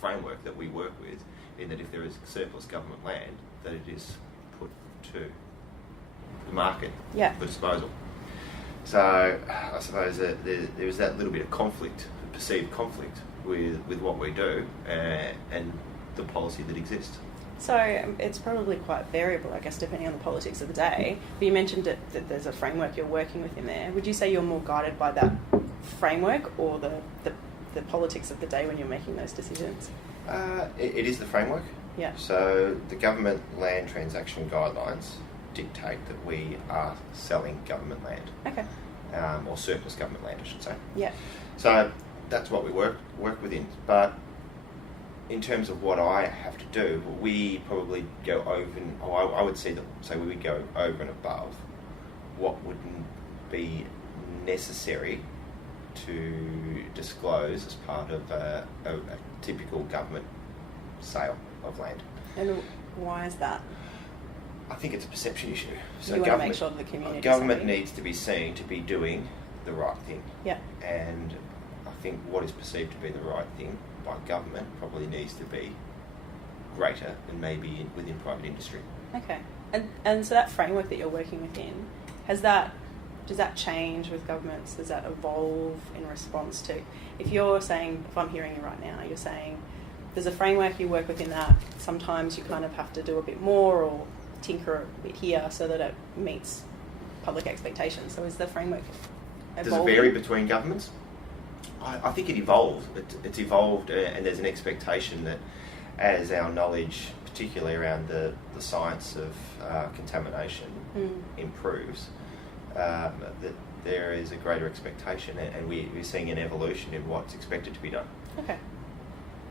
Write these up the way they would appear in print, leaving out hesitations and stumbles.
framework that we work with, in that if there is surplus government land, that it is put to the market for disposal. So I suppose that there is that little bit of conflict, perceived conflict, with what we do and the policy that exists. So it's probably quite variable, I guess, depending on the politics of the day. But you mentioned that there's a framework you're working within there. Would you say you're more guided by that framework or the politics of the day when you're making those decisions? It is the framework. Yeah. So the government land transaction guidelines dictate that we are selling government land. Okay. Or surplus government land, I should say. Yeah. So that's what we work within. But in terms of what I have to do, we probably go over, I would say we would go over and above what would be necessary to disclose as part of a typical government sale of land. And why is that? I think it's a perception issue. So you want to make sure that the community... Government needs to be seen to be doing the right thing. Yeah. And I think what is perceived to be the right thing by government probably needs to be greater than maybe within private industry. Okay. And so that framework that you're working within, does that change with governments? Does that evolve in response to... If you're saying, if I'm hearing you right now, you're saying there's a framework, you work within that, sometimes you kind of have to do a bit more or tinker a bit here so that it meets public expectations. So is the framework evolving? Does it vary between governments? I think it evolves. It's evolved, and there's an expectation that as our knowledge, particularly around the science of contamination, improves, that there is a greater expectation, and we're seeing an evolution in what's expected to be done. Okay.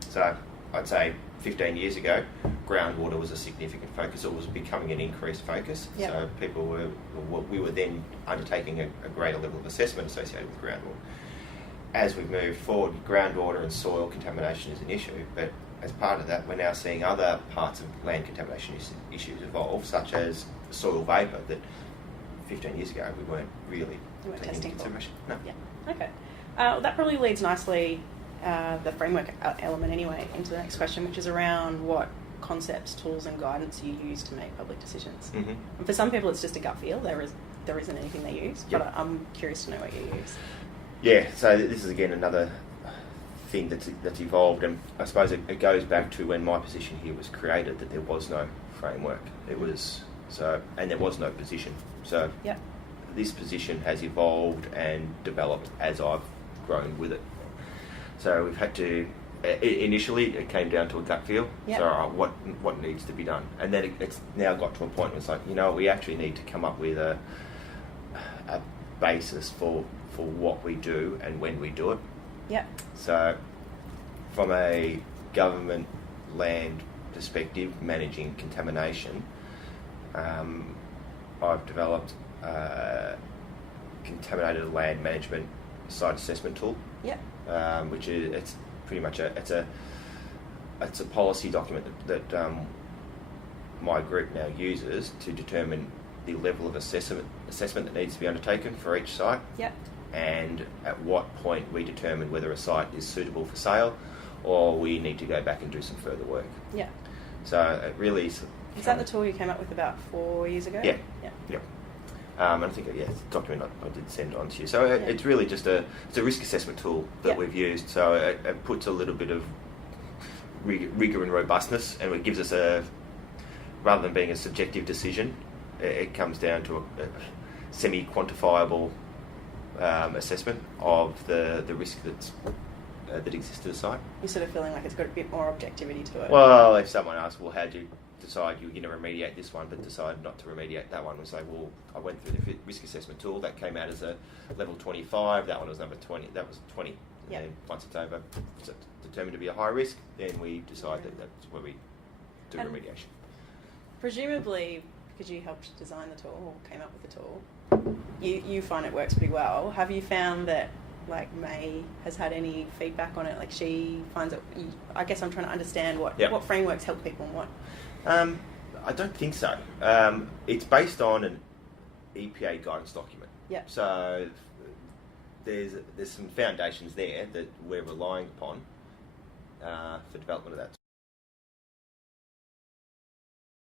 So I'd say 15 years ago, groundwater was a significant focus. It was becoming an increased focus. Yep. So we were then undertaking a greater level of assessment associated with groundwater. As we've moved forward, groundwater and soil contamination is an issue, but as part of that, we're now seeing other parts of land contamination issues evolve, such as soil vapour, that 15 years ago we weren't really taking into consideration. No. Yeah. Okay. Well, that probably leads nicely, the framework element anyway, into the next question, which is around what concepts, tools and guidance you use to make public decisions. Mm-hmm. And for some people it's just a gut feel, there isn't anything they use, Yep. but I'm curious to know what you use. Yeah, so this is again another thing that's evolved, and I suppose it goes back to when my position here was created, that there was no framework. And there was no position. So Yep. this position has evolved and developed as I've grown with it. So we've had to... Initially, it came down to a gut feel. Yep. So what needs to be done? And then it's now got to a point where it's like, we actually need to come up with a basis for what we do and when we do it. Yeah. So from a government land perspective, managing contamination, I've developed a contaminated land management site assessment tool. Yeah. Which is it's pretty much it's a policy document that my group now uses to determine the level of assessment that needs to be undertaken for each site. Yep. And at what point we determine whether a site is suitable for sale or we need to go back and do some further work. Yeah. So it really is... Is that the tool you came up with about 4 years ago? Yeah. Yeah. Yep. And I think, it's a document I did send on to you. So it's really just it's a risk assessment tool that we've used. So it puts a little bit of rigour and robustness, and it gives us rather than being a subjective decision, it comes down to a semi-quantifiable assessment of the risk that exists at a site. You're sort of feeling like it's got a bit more objectivity to it. Well, if someone asks, well, how do you decide you're going to remediate this one but decide not to remediate that one, we say, well, I went through the risk assessment tool, that came out as a level 25, that one was number 20, that was 20. Yep. And once it's determined to be a high risk, then we decide that's where we do remediation. Presumably, because you helped design the tool, or came up with the tool, you find it works pretty well. Have you found that, like, May has had any feedback on it? Like, she finds it... I guess I'm trying to understand what frameworks help people and what... I don't think so. It's based on an EPA guidance document. Yeah. So there's some foundations there that we're relying upon the development of that